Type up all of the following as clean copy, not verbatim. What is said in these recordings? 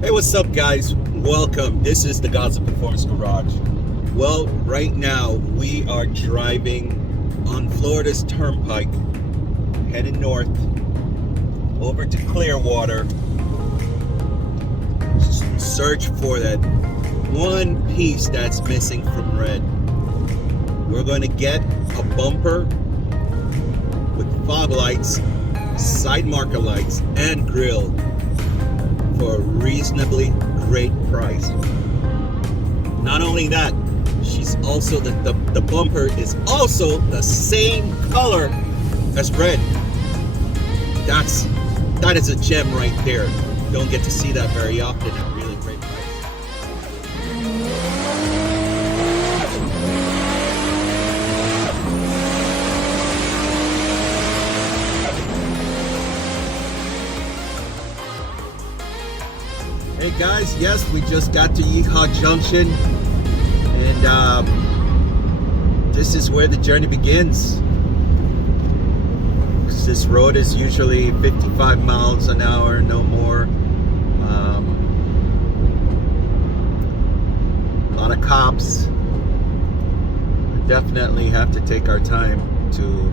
Hey, what's up, guys? Welcome. This is the Gods of Performance Garage. Well, right now we are driving on Florida's Turnpike, heading north over to Clearwater. Search for that one piece that's missing from red. We're going to get a bumper with fog lights, side marker lights, and grille for a reasonably great price. Not only that, she's also the bumper is also the same color as red. That is a gem right there. Don't get to see that very often at a really great price. Hey guys, yes, we just got to Yeehaw Junction, and this is where the journey begins. This road is usually 55 miles an hour, no more. A lot of cops. We definitely have to take our time to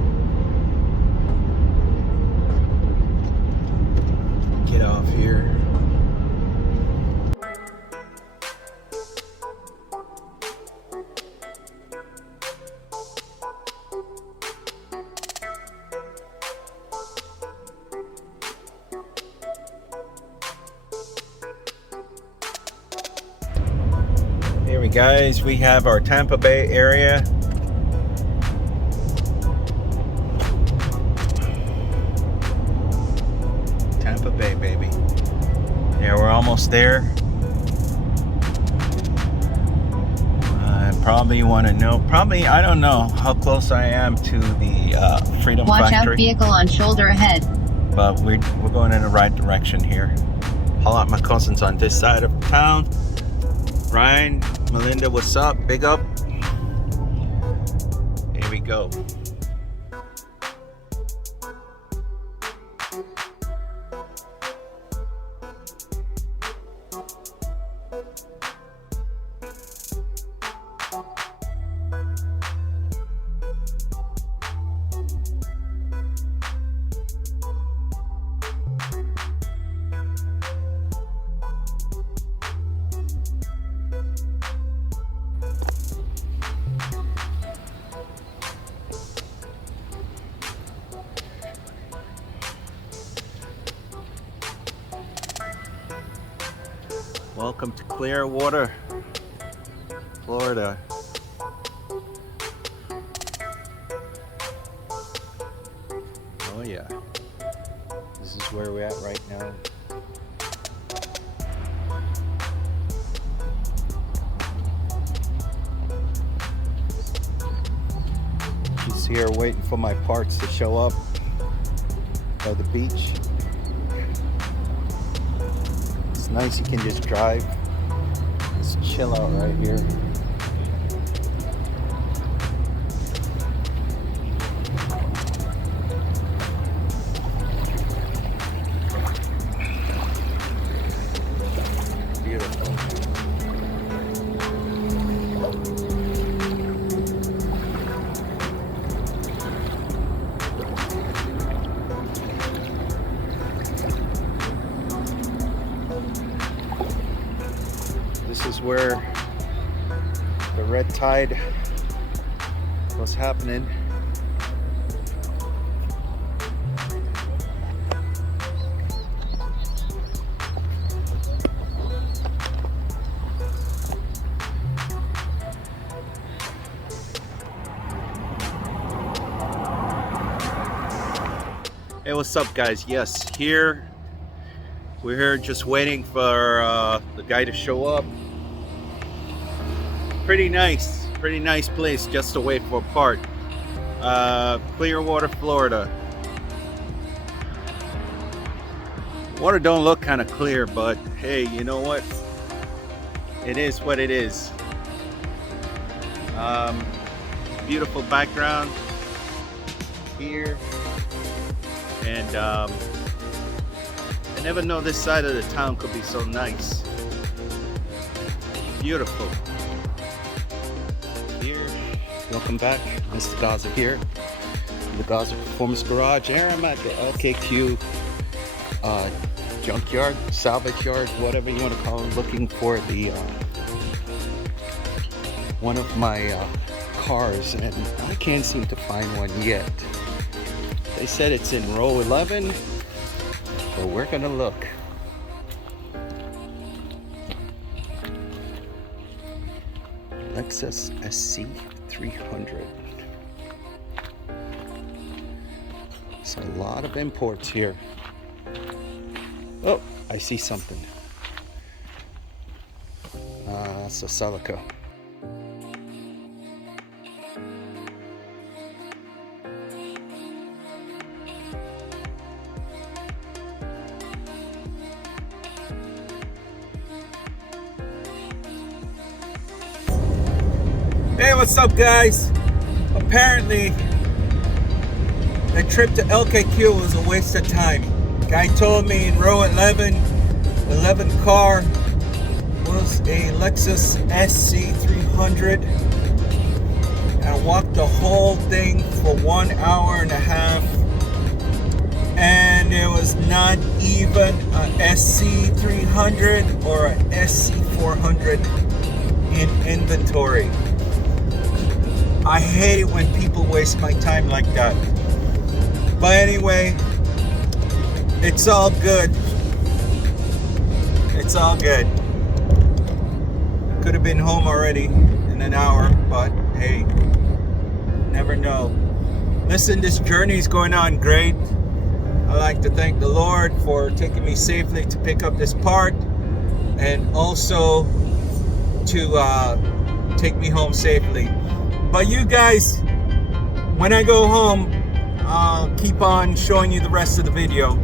get off here. Here we guys, we have our Tampa Bay area. Tampa Bay, baby. Yeah, we're almost there. Probably want to know, I don't know how close I am to the Freedom Watch Factory. out, vehicle on shoulder ahead. But we're going in the right direction here. Haul out my cousins on this side of town. Ryan, Melinda, what's up? Big up. Here we go. Welcome to Clearwater, Florida. Oh yeah, this is where we're at right now. She's here waiting for my parts to show up by the beach. It's nice, you can just drive, just chill out right here. Beautiful. This is where the red tide was happening. Hey, what's up, guys? Yes, here we're here just waiting for the guy to show up. Pretty nice place just to wait for a part. Clearwater, Florida. Water don't look kind of clear, but hey, you know what? It is what it is. Beautiful background here, and never know this side of the town could be so nice. Beautiful. Here, welcome back. Mr. Gaza here. The Gaza Performance Garage. Here I'm at the LKQ junkyard, salvage yard, whatever you want to call it, looking for the one of my cars, and I can't seem to find one yet. They said it's in row 11, but we're gonna look. Lexus Sc300. It's a lot of imports here. Oh, I see something. That's a Celica. Hey, what's up, guys? Apparently, the trip to LKQ was a waste of time. Guy told me in row 11 car was a Lexus Sc300. I walked the whole thing for 1 hour and a half, and there was not even a SC300 or a SC400 in inventory. I hate it when people waste my time like that. But anyway, it's all good. It's all good. Could have been home already in an hour, but hey, never know. Listen, this journey is going on great. I'd like to thank the Lord for taking me safely to pick up this part, and also to take me home safely. But you guys, when I go home, I'll keep on showing you the rest of the video.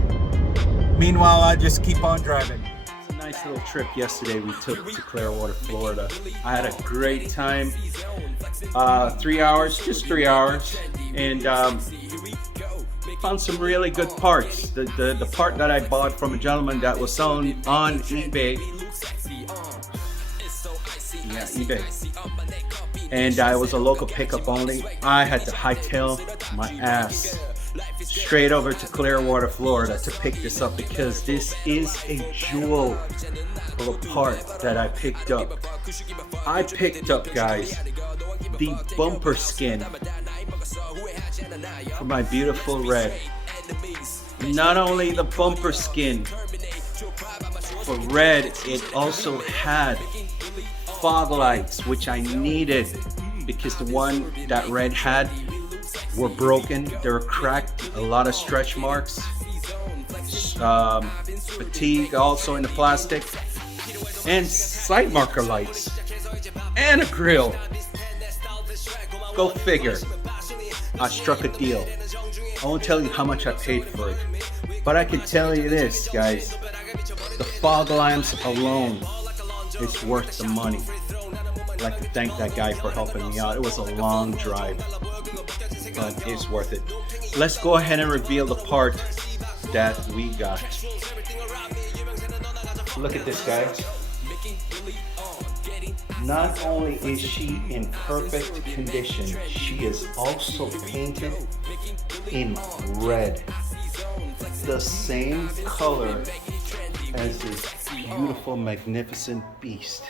Meanwhile, I'll just keep on driving. It's a nice little trip yesterday we took to Clearwater, Florida. I had a great time. 3 hours, just 3 hours. And found some really good parts. The part that I bought from a gentleman that was selling on eBay. Yeah, eBay. And I was a local pickup only. I had to hightail my ass straight over to Clearwater, Florida to pick this up, because this is a jewel of a part that I picked up. I picked up, guys, the bumper skin for my beautiful red. Not only the bumper skin for red, it also had fog lights, which I needed because the one that red had were broken. They were cracked, a lot of stretch marks, fatigue also in the plastic, and side marker lights, and a grill. Go figure. I struck a deal. I won't tell you how much I paid for it, but I can tell you this, guys, the fog lamps alone is worth the money. I'd like to thank that guy for helping me out. It was a long drive, but it's worth it. Let's go ahead and reveal the part that we got. Look at this, guys. Not only is she in perfect condition, she is also painted in red. The same color as this beautiful, magnificent beast.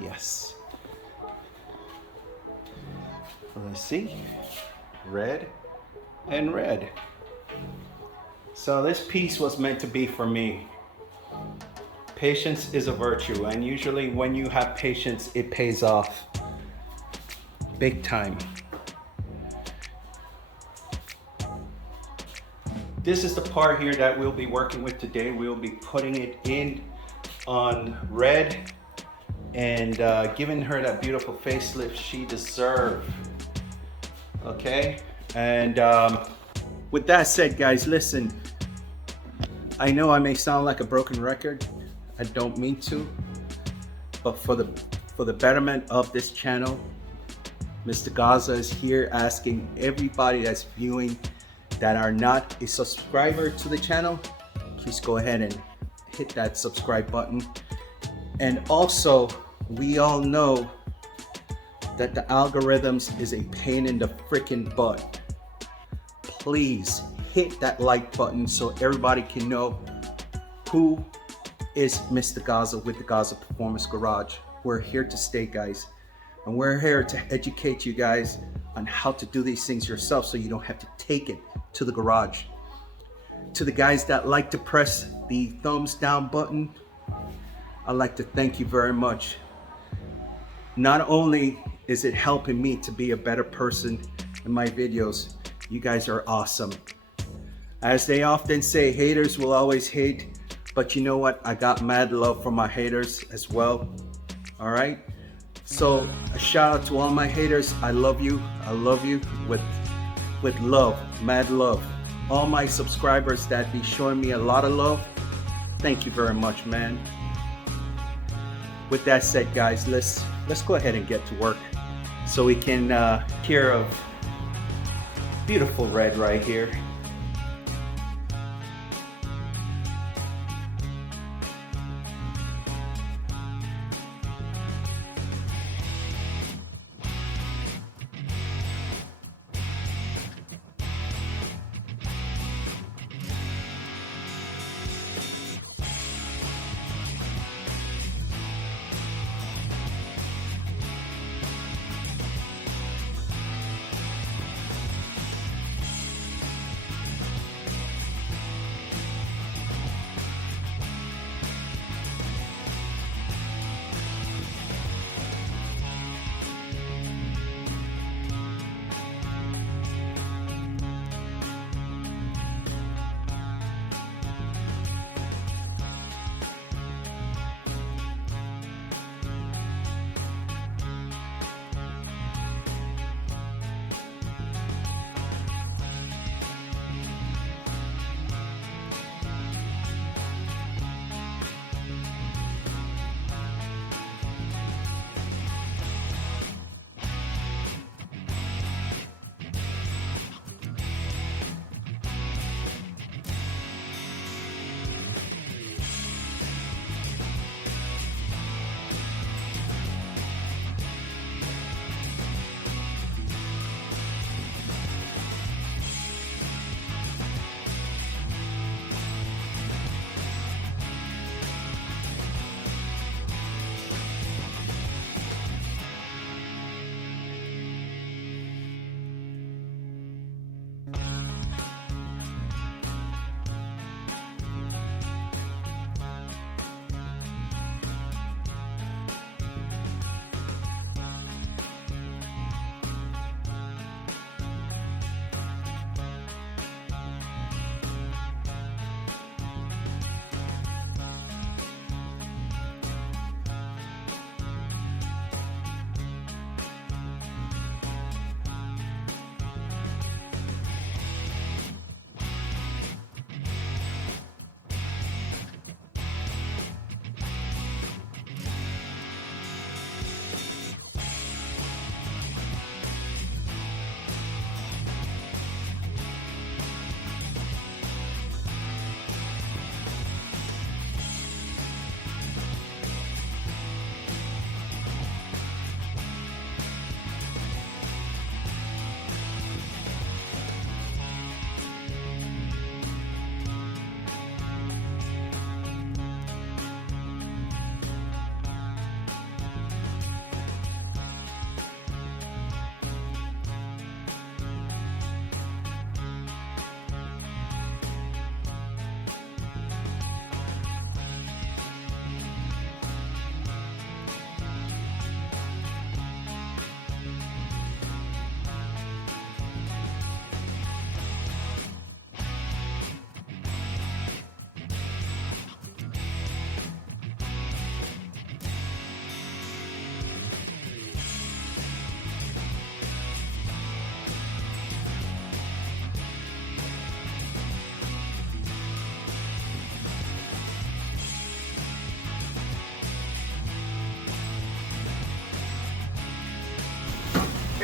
Yes. Let's see. Red and red. So this piece was meant to be for me. Patience is a virtue, and usually when you have patience, it pays off big time. This is the part here that we'll be working with today. We'll be putting it in on red and giving her that beautiful facelift she deserves. Okay, and with that said, guys, listen, I know I may sound like a broken record. I don't mean to, but for the betterment of this channel, Mr. Gaza is here asking everybody that's viewing that are not a subscriber to the channel, please go ahead and hit that subscribe button. And also, we all know that the algorithms is a pain in the freaking butt. Please hit that like button so everybody can know who is Mr. Gaza with the Gaza Performance Garage. We're here to stay, guys. And we're here to educate you guys on how to do these things yourself so you don't have to take it to the garage. To the guys that like to press the thumbs down button, I'd like to thank you very much. Not only is it helping me to be a better person in my videos, you guys are awesome. As they often say, haters will always hate, but you know what? I got mad love for my haters as well. All right? So a shout out to all my haters. I love you with love, mad love. All my subscribers that be showing me a lot of love, thank you very much, man. With that said, guys, let's go ahead and get to work so we can hear of beautiful red right here.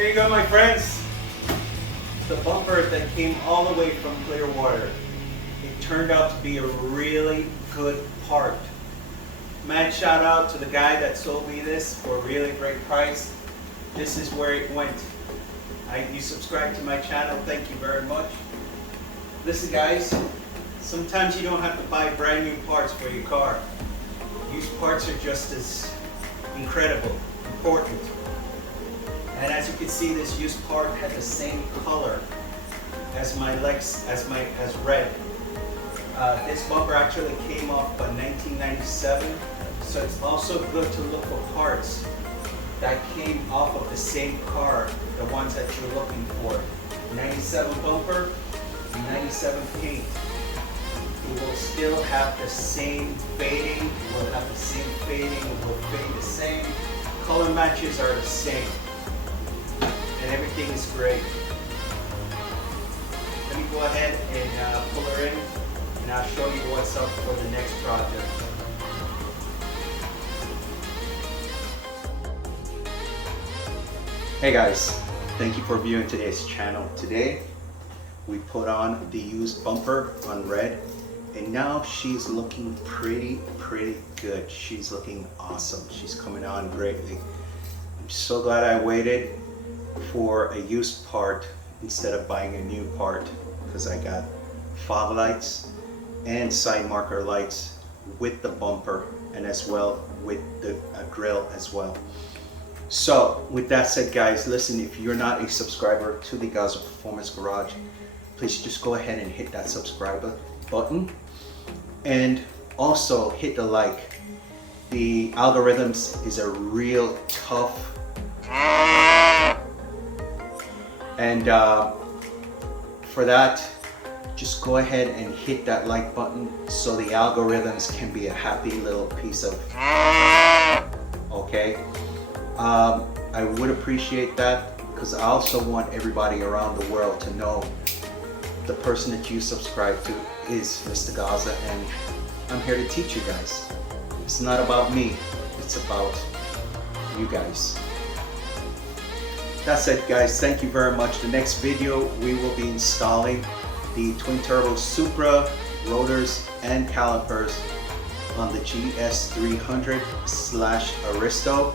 Here you go, my friends. The bumper that came all the way from Clearwater. It turned out to be a really good part. Mad shout out to the guy that sold me this for a really great price. This is where it went. You subscribe to my channel, thank you very much. Listen guys, sometimes you don't have to buy brand new parts for your car. Used parts are just as incredible, important. And as you can see, this used part had the same color as my as red. This bumper actually came off by 1997, so it's also good to look for parts that came off of the same car, the ones that you're looking for. 97 bumper, 97 paint. It will still have the same fading, it will have the same fading, it will fade the same. Color matches are the same. And everything is great. Let me go ahead and pull her in, and I'll show you what's up for the next project. Hey guys, thank you for viewing today's channel. Today we put on the used bumper on red, and now she's looking pretty good. She's looking awesome. She's coming on greatly. I'm so glad I waited for a used part instead of buying a new part, because I got fog lights and side marker lights with the bumper, and as well with the grill as well. So with that said guys, listen, if you're not a subscriber to the Gaza Performance Garage, please just go ahead and hit that subscribe button, and also hit the like. The algorithms is a real tough, and for that, just go ahead and hit that like button so the algorithms can be a happy little piece of, okay? I would appreciate that, because I also want everybody around the world to know the person that you subscribe to is Mr. Gaza, and I'm here to teach you guys. It's not about me, it's about you guys. That's it guys, thank you very much. The next video we will be installing the twin turbo SUPRA rotors and calipers on the GS300/Aristo.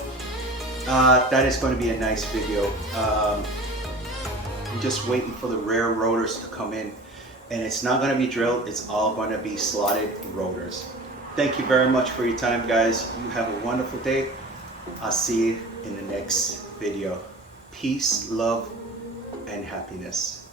That is going to be a nice video. I'm just waiting for the rear rotors to come in, and it's not going to be drilled, it's all going to be slotted rotors. Thank you very much for your time guys. You have a wonderful day. I'll see you in the next video. Peace, love, and happiness.